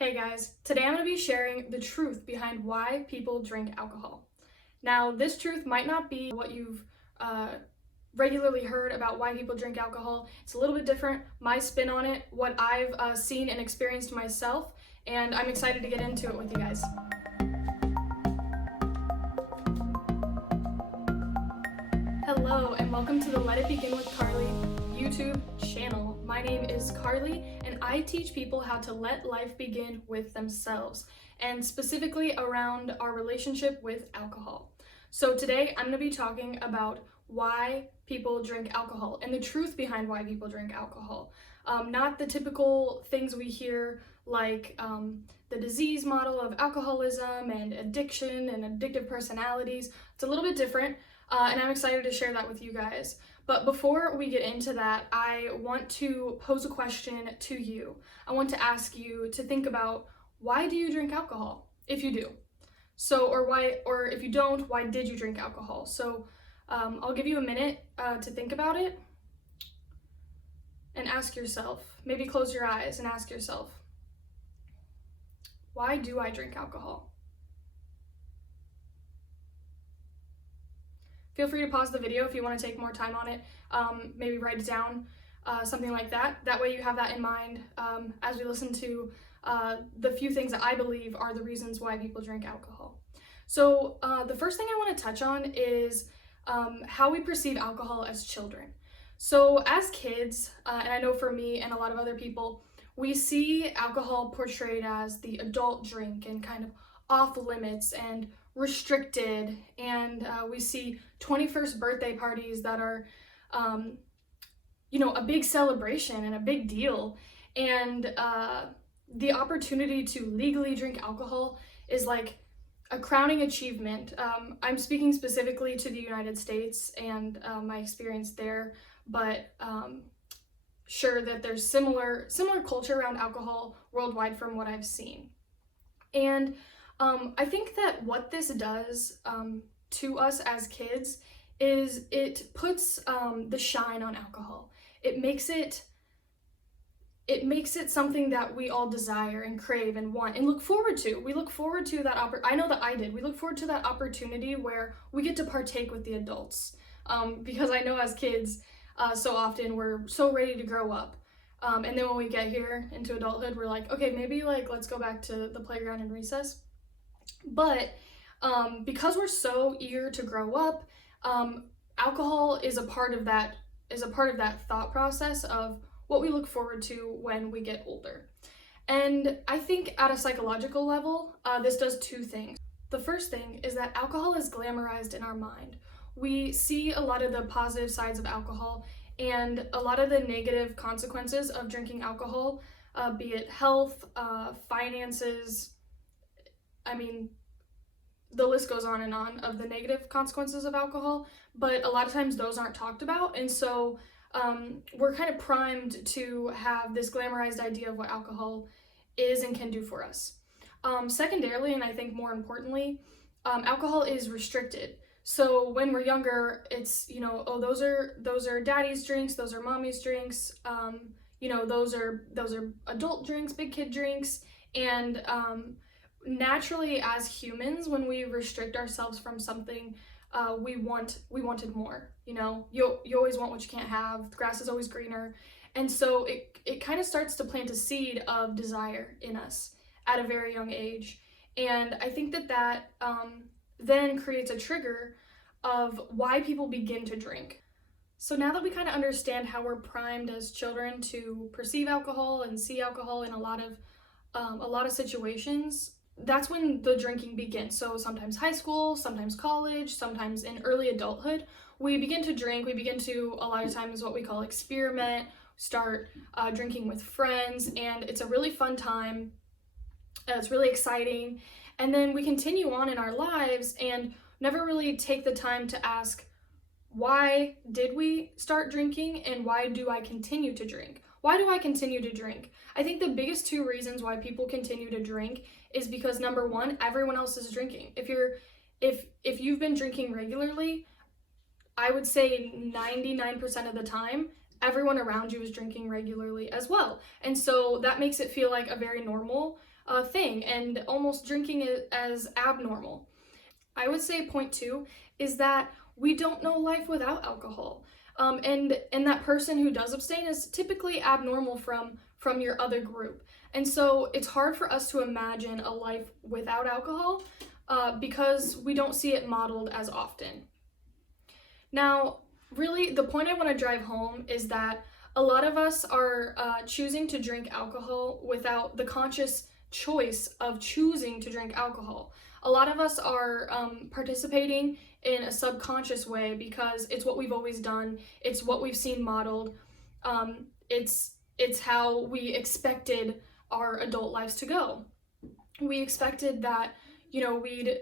Hey guys, today I'm going to be sharing the truth behind why people drink alcohol. Now, this truth might not be what you've regularly heard about why people drink alcohol. It's a little bit different, my spin on it, what I've seen and experienced myself, and I'm excited to get into it with you guys. Hello, and welcome to the Let It Begin with Carly YouTube channel. My name is Carly, and I teach people how to let life begin with themselves, and specifically around our relationship with alcohol. So today I'm going to be talking about why people drink alcohol and the truth behind why people drink alcohol. Not the typical things we hear like the disease model of alcoholism and addiction and addictive personalities. It's a little bit different, and I'm excited to share that with you guys. But before we get into that, I want to pose a question to you. I want to ask you to think about, why do you drink alcohol? If you do. Or if you don't, why did you drink alcohol? So I'll give you a minute to think about it and ask yourself, maybe close your eyes and ask yourself, why do I drink alcohol? Feel free to pause the video if you want to take more time on it, maybe write it down, something like that. That way you have that in mind as we listen to the few things that I believe are the reasons why people drink alcohol. So the first thing I want to touch on is how we perceive alcohol as children. So as kids, and I know for me and a lot of other people, we see alcohol portrayed as the adult drink and kind of off limits and restricted, and we see 21st birthday parties that are a big celebration and a big deal, and the opportunity to legally drink alcohol is like a crowning achievement. I'm speaking specifically to the United States and my experience there, but sure that there's similar culture around alcohol worldwide from what I've seen. And I think that what this does to us as kids is it puts the shine on alcohol. It makes it something that we all desire and crave and want and look forward to. We look forward to that I know that I did. We look forward to that opportunity where we get to partake with the adults. Because I know as kids, so often we're so ready to grow up. And then when we get here into adulthood, we're like, okay, maybe let's go back to the playground and recess. But because we're so eager to grow up, alcohol is a part of that thought process of what we look forward to when we get older. And I think at a psychological level, this does two things. The first thing is that alcohol is glamorized in our mind. We see a lot of the positive sides of alcohol and a lot of the negative consequences of drinking alcohol, be it health, finances. I mean, the list goes on and on of the negative consequences of alcohol, but a lot of times those aren't talked about, and so we're kind of primed to have this glamorized idea of what alcohol is and can do for us. Secondarily, and I think more importantly, alcohol is restricted. So when we're younger, it's, oh, those are daddy's drinks, those are mommy's drinks, those are adult drinks, big kid drinks, and naturally as humans, when we restrict ourselves from something, we wanted more. You always want what you can't have. The grass is always greener, and so it kind of starts to plant a seed of desire in us at a very young age. And I think that then creates a trigger of why people begin to drink. So now that we kind of understand how we're primed as children to perceive alcohol and see alcohol in a lot of situations, that's when the drinking begins. So sometimes high school, sometimes college, sometimes in early adulthood, we begin to drink. We begin to, a lot of times, what we call experiment, start drinking with friends, and it's a really fun time. It's really exciting. And then we continue on in our lives and never really take the time to ask, why did we start drinking and why do I continue to drink? Why do I continue to drink? I think the biggest two reasons why people continue to drink is because, number one, everyone else is drinking. If you've been drinking regularly, I would say 99% of the time, everyone around you is drinking regularly as well. And so that makes it feel like a very normal thing and almost drinking it as abnormal. I would say point two is that we don't know life without alcohol. And that person who does abstain is typically abnormal from your other group. And so it's hard for us to imagine a life without alcohol because we don't see it modeled as often. Now, really, the point I want to drive home is that a lot of us are choosing to drink alcohol without the conscious choice of choosing to drink alcohol. A lot of us are participating in a subconscious way because it's what we've always done. It's what we've seen modeled. It's how we expected our adult lives to go. We expected that, you know, we'd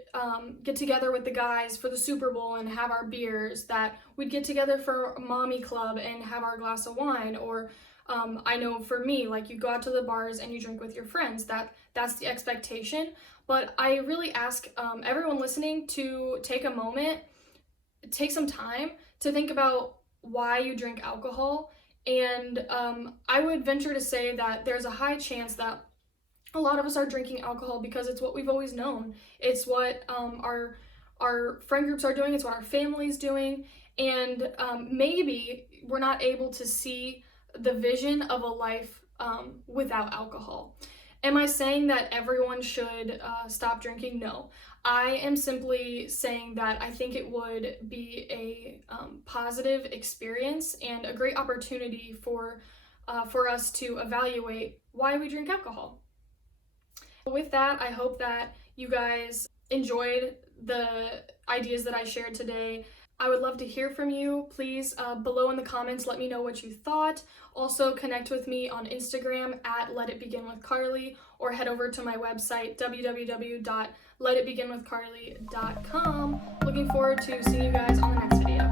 get together with the guys for the Super Bowl and have our beers, that we'd get together for mommy club and have our glass of wine, or I know for me, like, you go out to the bars and you drink with your friends. That's the expectation. But I really ask everyone listening to take a moment, take some time to think about why you drink alcohol. And I would venture to say that there's a high chance that a lot of us are drinking alcohol because it's what we've always known. It's what our friend groups are doing. It's what our family's doing. And maybe we're not able to see the vision of a life without alcohol. Am I saying that everyone should stop drinking? No. I am simply saying that I think it would be a positive experience and a great opportunity for us to evaluate why we drink alcohol. With that, I hope that you guys enjoyed the ideas that I shared today. I would love to hear from you. Please, below in the comments, let me know what you thought. Also, connect with me on Instagram at letitbeginwithcarly, or head over to my website, www.letitbeginwithcarly.com. Looking forward to seeing you guys on the next video.